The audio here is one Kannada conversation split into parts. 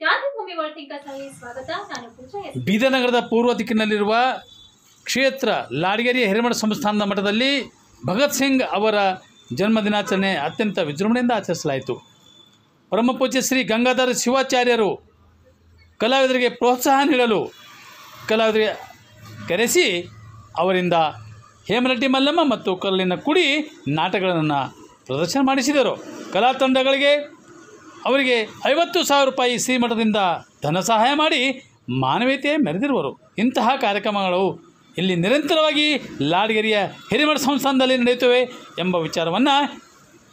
ಕ್ರಾಂತಿಭೂಮಿ ವರ್ಲ್ಡ್ ಥಿಂಕರ್ಸ್ಗೆ ಸ್ವಾಗತ. ನಾನು ಪೂಜಾ. ಬೀದರ್ ನಗರದ ಪೂರ್ವ ದಿಕ್ಕಿನಲ್ಲಿರುವ ಕ್ಷೇತ್ರ ಲಾಡಗೇರಿ ಹಿರೇಮಠ ಸಂಸ್ಥಾನದ ಮಠದಲ್ಲಿ ಭಗತ್ ಸಿಂಗ್ ಅವರ ಜನ್ಮದಿನಾಚರಣೆ ಅತ್ಯಂತ ವಿಜೃಂಭಣೆಯಿಂದ ಆಚರಿಸಲಾಯಿತು. ಪರಮಪೂಜ್ಯ ಶ್ರೀ ಗಂಗಾಧರ ಶಿವಾಚಾರ್ಯರು ಕಲಾವಿದರಿಗೆ ಪ್ರೋತ್ಸಾಹ ನೀಡಲು ಕಲಾವಿದರಿಗೆ ಕರೆಸಿ ಅವರಿಂದ ಹೇಮರೆಡ್ಡಿ ಮಲ್ಲಮ್ಮ ಮತ್ತು ಕಲ್ಲಿನ ಕುಡಿ ನಾಟಕಗಳನ್ನು ಪ್ರದರ್ಶನ ಮಾಡಿಸಿದರು. ಕಲಾ ತಂಡಗಳಿಗೆ ಅವರಿಗೆ 50,000 ರೂಪಾಯಿ ಶ್ರೀಮಠದಿಂದ ಧನ ಸಹಾಯ ಮಾಡಿ ಮಾನವೀಯತೆ ಮೆರೆದಿರುವರು. ಇಂತಹ ಕಾರ್ಯಕ್ರಮಗಳು ಇಲ್ಲಿ ನಿರಂತರವಾಗಿ ಲಾಡಗೇರಿಯ ಹಿರೇಮಠ ಸಂಸ್ಥಾನದಲ್ಲಿ ನಡೆಯುತ್ತವೆ ಎಂಬ ವಿಚಾರವನ್ನು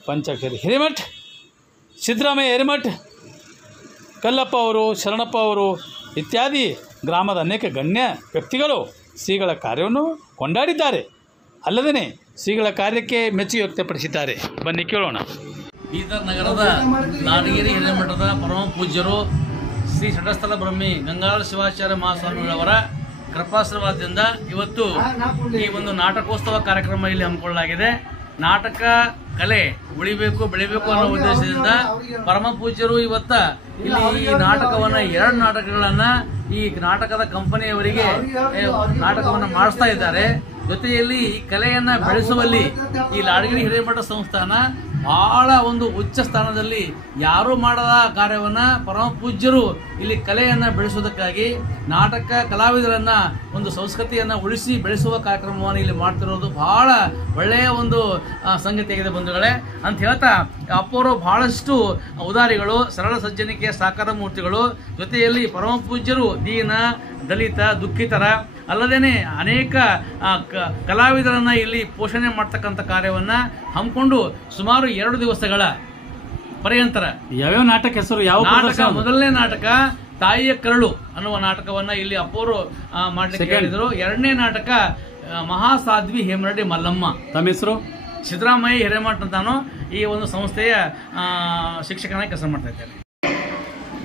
ಪಂಚಾಕ್ಷರಿ ಹಿರೇಮಠ, ಸಿದ್ದರಾಮಯ್ಯ ಹಿರೇಮಠ, ಕಲ್ಲಪ್ಪ ಅವರು, ಶರಣಪ್ಪ ಅವರು ಇತ್ಯಾದಿ ಗ್ರಾಮದ ಅನೇಕ ಗಣ್ಯ ವ್ಯಕ್ತಿಗಳು ಶ್ರೀಗಳ ಕಾರ್ಯವನ್ನು ಕೊಂಡಾಡಿದ್ದಾರೆ. ಅಲ್ಲದೇ ಶ್ರೀಗಳ ಕಾರ್ಯಕ್ಕೆ ಮೆಚ್ಚುಗೆ ವ್ಯಕ್ತಪಡಿಸಿದ್ದಾರೆ. ಬನ್ನಿ ಕೇಳೋಣ. ಬೀದರ್ ನಗರದ ಲಾಡಗೇರಿ ಹಿರೇಮಠದ ಪರಮ ಪೂಜ್ಯರು ಶ್ರೀ ಷಟಸ್ಥಲ ಬ್ರಹ್ಮಿ ಗಂಗಾಧರ ಶಿವಾಚಾರ್ಯ ಮಹಾಸ್ವಾಮಿಗಳವರ ಕೃಪಾಶ್ರವಾದದಿಂದ ಇವತ್ತು ಈ ಒಂದು ನಾಟಕೋತ್ಸವ ಕಾರ್ಯಕ್ರಮ ಇಲ್ಲಿ ಹಮ್ಮಿಕೊಳ್ಳಲಾಗಿದೆ. ನಾಟಕ ಕಲೆ ಉಳಿಬೇಕು ಬೆಳಿಬೇಕು ಅನ್ನೋ ಉದ್ದೇಶದಿಂದ ಪರಮ ಪೂಜ್ಯರು ಇವತ್ತ ಇಲ್ಲಿ ಈ ನಾಟಕವನ್ನ 2 ನಾಟಕಗಳನ್ನ ಈ ನಾಟಕದ ಕಂಪನಿಯವರಿಗೆ ನಾಟಕವನ್ನ ಮಾಡಿಸ್ತಾ ಇದ್ದಾರೆ. ಜೊತೆಯಲ್ಲಿ ಈ ಕಲೆಯನ್ನ ಬೆಳೆಸುವಲ್ಲಿ ಈ ಲಾಡಗೇರಿ ಹಿರೇಮಠ ಸಂಸ್ಥಾನ ಬಹಳ ಒಂದು ಉಚ್ಚ ಸ್ಥಾನದಲ್ಲಿ ಯಾರೂ ಮಾಡದ ಕಾರ್ಯವನ್ನ ಪರಮ ಪೂಜ್ಯರು ಇಲ್ಲಿ ಕಲೆಯನ್ನ ಬೆಳೆಸುವುದಕ್ಕಾಗಿ ನಾಟಕ ಕಲಾವಿದರನ್ನ ಒಂದು ಸಂಸ್ಕೃತಿಯನ್ನ ಉಳಿಸಿ ಬೆಳೆಸುವ ಕಾರ್ಯಕ್ರಮವನ್ನು ಇಲ್ಲಿ ಮಾಡ್ತಿರೋದು ಬಹಳ ಒಳ್ಳೆಯ ಒಂದು ಸಂಗತಿಯಾಗಿದೆ ಬಂಧುಗಳೇ ಅಂತ ಹೇಳ್ತಾ, ಅಪ್ಪವರು ಬಹಳಷ್ಟು ಉದಾರಿಗಳು, ಸರಳ ಸಜ್ಜನಿಕೆಯ ಸಾಕಾರ ಮೂರ್ತಿಗಳು. ಜೊತೆಯಲ್ಲಿ ಪರಮ ಪೂಜ್ಯರು ದೀನ, ದಲಿತ, ದುಃಖಿತರ ಅಲ್ಲದೇನೆ ಅನೇಕ ಕಲಾವಿದರನ್ನ ಇಲ್ಲಿ ಪೋಷಣೆ ಮಾಡ್ತಕ್ಕಂಥ ಕಾರ್ಯವನ್ನ ಹಮ್ಮಿಕೊಂಡು ಸುಮಾರು 2 ದಿವಸಗಳ ಪರ್ಯಂತರ ಯಾವ್ಯಾವ ನಾಟಕ ಹೆಸರು? ಯಾವ ನಾಟಕ? ಮೊದಲನೇ ನಾಟಕ ತಾಯಿಯ ಕರಳು ಅನ್ನುವ ನಾಟಕವನ್ನ ಇಲ್ಲಿ ಅಪ್ಪವರು ಮಾಡ್ಲಿಕ್ಕೆ ಹೇಳಿದರು. 2ನೇ ನಾಟಕ ಮಹಾಸಾಧ್ವಿ ಹೇಮರೆಡ್ಡಿ ಮಲ್ಲಮ್ಮ. ತಮ್ಮ ಹೆಸರು? ಸಿದ್ದರಾಮಯ್ಯ ಹಿರೇಮಠ ಅಂತಾನು ಈ ಒಂದು ಸಂಸ್ಥೆಯ ಶಿಕ್ಷಕನಾಗಿ ಕೆಲಸ ಮಾಡ್ತಾ ಇದ್ದೇನೆ.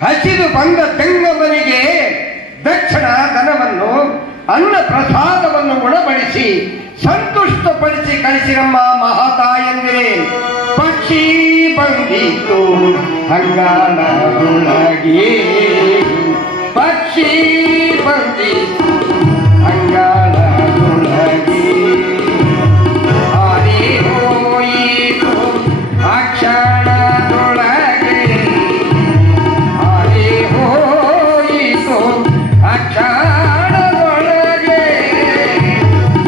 ಹಸಿದು ಬಂದ ತೆಂಗಮ್ಮನಿಗೆ ದಕ್ಷಿಣ ಧನವನ್ನು ಅನ್ನ ಪ್ರಸಾದವನ್ನು ಗುಣಪಡಿಸಿ ಸಂತುಷ್ಟಪಡಿಸಿ ಕಳಿಸಿರಮ್ಮ ಮಹಾತಾಯಂದಿರೇ. ಪಕ್ಷಿ ಬಂದಿತು ಅಂಗಾಳದೊಳಗೆ, ಪಕ್ಷಿ ಬಂದಿತು ಅಂಗಾಳದೊಳಗೆ, ಹಾರಿ ಹೋಯಿತು ಅಕ್ಷಣದೊಳಗೆ, ಹಾರಿ ಹೋಯಿತು ಅಕ್ಷಣದೊಳಗೆ,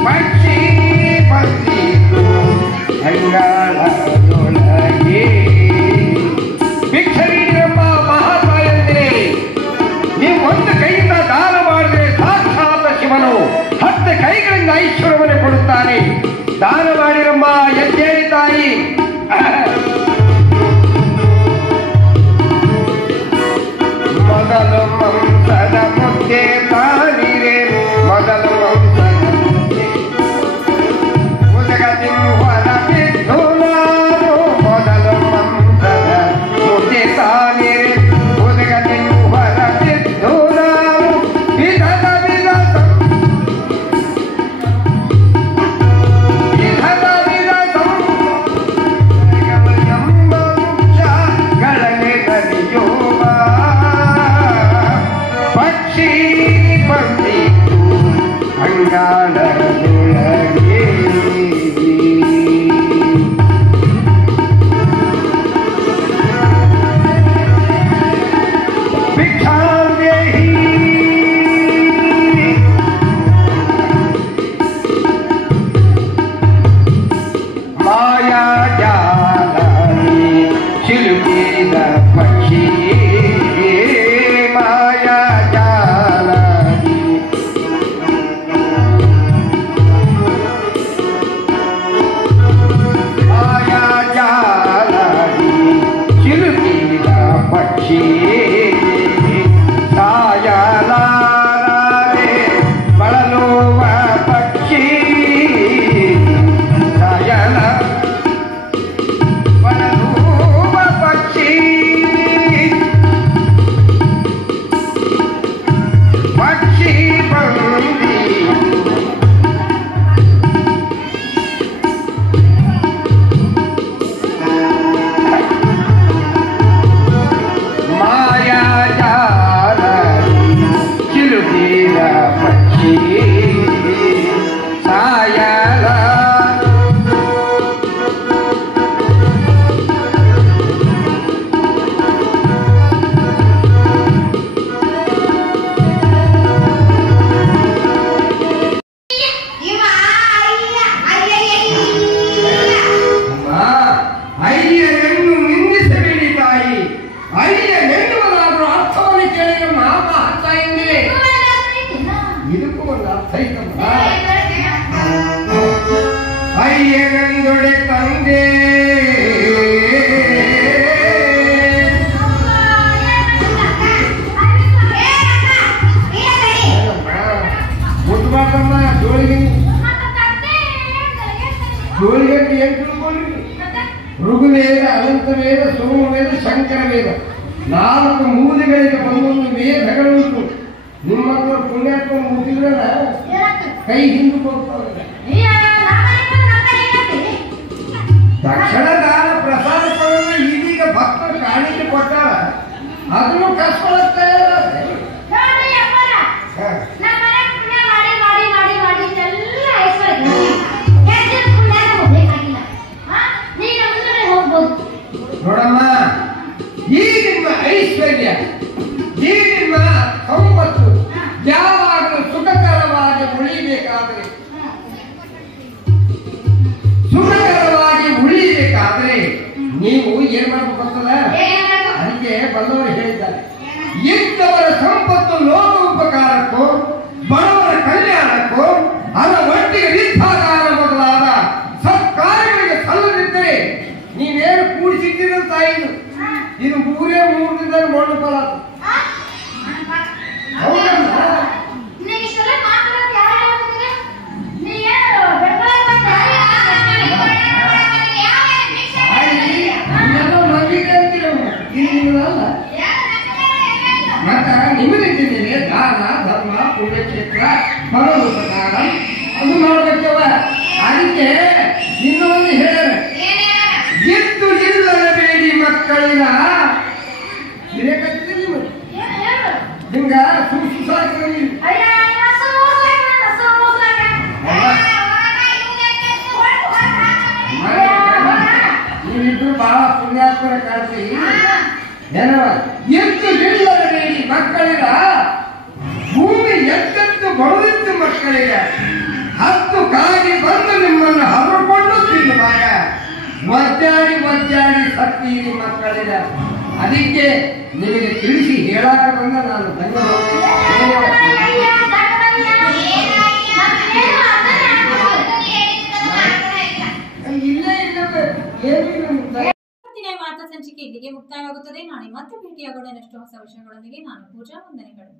ಪಕ್ಷಿ ಬಂದಿತು ಅಂಗಾಳದೊಳಗೆ. ಭಿಕ್ಷರೀರಮ್ಮ ಮಹಾತಾಯಂದಿರೇ, ನೀವು 1 ಕೈಯಿಂದ ದಾನ ಮಾಡಿದ್ರೆ ಸಾಕ್ಷಾತ್ ಶಿವನು 10 ಕೈಗಳಿಂದ ಐಶ್ವರ್ಯವನ್ನು ಕೊಡುತ್ತಾನೆ. ದಾನ ಮಾಡಿರಮ್ಮ, ಎದ್ದೇಳಿ ತಾಯಿ. ಮೊದಲು ಮಂಸದ ಮುದ್ದೆ ತಾನಿರೆ, ಮೊದಲು ಮಂಸದ ಮುದ್ದೆ ಉದಗದಿಂಹೊರ ಬಿದ್ದು ನಾನು, ಮೊದಲು ಮಂಸದ ಮುದ್ದೆ ತಾನಿರೆ, ಉದಗದಿಂಹೊರ ಬಿದ್ದು ನಾನು, ವಿಧದ ವಿಧದ ವಿಧದ ವಿಧದ ಎಂಬ ವೃಕ್ಷಗಳನೆ ನದಿಯುವ ಪಕ್ಷಿ ಬಂದಿತು ಅಂಗಾಳದೊಳಗೆ. ಭಿಕ್ಷಾಂದೇಹಿ ಮಾಯಾಜಾಲನೆ ಸಿಲುಕಿದ ಪಕ್ಷಿ, ಮಾಯಾಜಾಲನೆ ಮಾಯಾಜಾಲನೆ ಸಿಲುಕಿದ ಪಕ್ಷಿ, ಸಾಯಲಾರದೆ ಬಳಲುವ ಪಕ್ಷಿ, ಸಾಯಲ ಬಳಲುವ ಪಕ್ಷಿ, ಪಕ್ಷಿ ಬಂದಿ ಮಾ ಅಯ್ಯ ಎನ್ನುವುದಾದ್ರೂ ಅರ್ಥವನ್ನು ಕೇಳಿ ಮಾತಾ ಅರ್ಥ ಎಂದಿವೆ. ಇದಕ್ಕೂ ಒಂದು ಅರ್ಥ ಐತಮ್ಮ. ಅಯ್ಯಗಂದೊಡೆ ತಂದೆ ಮುಟ್ಬಾರ್ದಮ್ಮ. ಜೋಳಿಗಟ್ಟಿ ಏನ್ ತಿಳ್ಕೊಂಡ್ರಿ? ಋಗ್ವೇದ, ಅನಂತವೇದ, ಸೋಮವೇದ, ಶಂಕರವೇದ 4 ಮೂಲೆಗಳಿಗೆ ಒಂದೊಂದು ವೇದಗಳುಂಟು. ನಿಮ್ಮ ಹತ್ರ ಪುಣ್ಯಾತ್ಮ ಮುಗಿದ್ರಲ್ಲ ಕೈ ಹಿಂದಕ್ಕೆ ಹೋಗ್ತಾರೆ. ತಕ್ಷಣ ದಾನ ಪ್ರಸಾದಗಳನ್ನು ಇದೀಗ ಭಕ್ತರು ಕಾಣಿಕೆ ಕೊಟ್ಟಾರ, ಅದನ್ನು ಕಸ್ಕೊಳ್ತಾ ನೋಡಮ್ಮ. ಈ ನಿಮ್ಮ ಐಶ್ವರ್ಯ, ಈ ನಿಮ್ಮ ಸಂಪತ್ತು ಯಾವಾಗಲೂ ಸುಖಕರವಾಗಿ ಉಳಿಬೇಕಾದ್ರೆ ನೀವು ಏನ್ ಮಾಡ್ಬೇಕು ಗೊತ್ತಲ್ಲ? ಅದಕ್ಕೆ ಬಲ್ಲವರು ಹೇಳಿದ್ದಾರೆ, ಇದ್ದವರ ಸಂಪತ್ತು ಲೋಕ ಉಪಕಾರಕ್ಕೂ ಬಡವರ ಕಲ್ಯಾಣಕ್ಕೂ ಅದರ ಒಟ್ಟಿಗೆ ನಿತ್ಯಾಗಾರ ಮೊದಲಾದ ಸತ್ಕಾರ್ಯಗಳಿಗೆ ಸಲ್ಲದಿದ್ದರೆ ನೀವೇನು ಕೂಡಿಸಿದ್ದೀರಂತ ಇದು 3 ದಿನದಾಗ ಮಣ್ಣು ಫಲ. ಮತ್ತ ನಿಮ್ಮದಿದ್ದೇನೆ ದಾನ ಧರ್ಮ ಪುಣ್ಯಕ್ಷೇತ್ರ ಪರೋಪಕಾರ ಅದು ಮಾಡಬೇಕವ. ಅದಕ್ಕೆ ಇನ್ನೊಂದು ಹೇಳ, ಎದ್ದು ನಿಲ್ಲಬೇಡಿ ಮಕ್ಕಳಿನ ಹಿಂಗ ನೀವಿಬ್ರು ಬಹಳ ಪುಣ್ಯಾತ್ಮರ ಕಾಣ್ತೀವಿ. ಏನವ ಎದ್ದು ನಿಲ್ಲಬೇಡಿ ಮಕ್ಕಳಿಗ, ಭೂಮಿ ಎದ್ದೆದ್ದು ಬಡದಿತ್ತು ಮಕ್ಕಳಿಗೆ, 10 ಕಾಗಿ ಬಂದು ನಿಮ್ಮನ್ನು ಹರಕೊಂಡು ತಿನ್ನುವಾಗ ಒದ್ದಾಡಿ ಒದ್ದಾಡಿ ಸತ್ತೀರಿ ಮಕ್ಕಳಿಗ. ಅದಕ್ಕೆ ನಿಮಗೆ ತಿಳಿಸಿ ಹೇಳಾಕ ಬಂದ ನಾನು ಮಾತಾ ಸಂಚಿಕೆ ಇಲ್ಲಿಗೆ ಮುಕ್ತಾಯವಾಗುತ್ತದೆ. ನಾಳೆ ಮತ್ತೆ ಭೇಟಿಯಾಗೋಣ ನೆಕ್ಸ್ಟ್ ಹೊಸ ವಿಷಯಗಳೊಂದಿಗೆ. ನಾನು ಪೂಜಾ, ವಂದನೆಗಳು.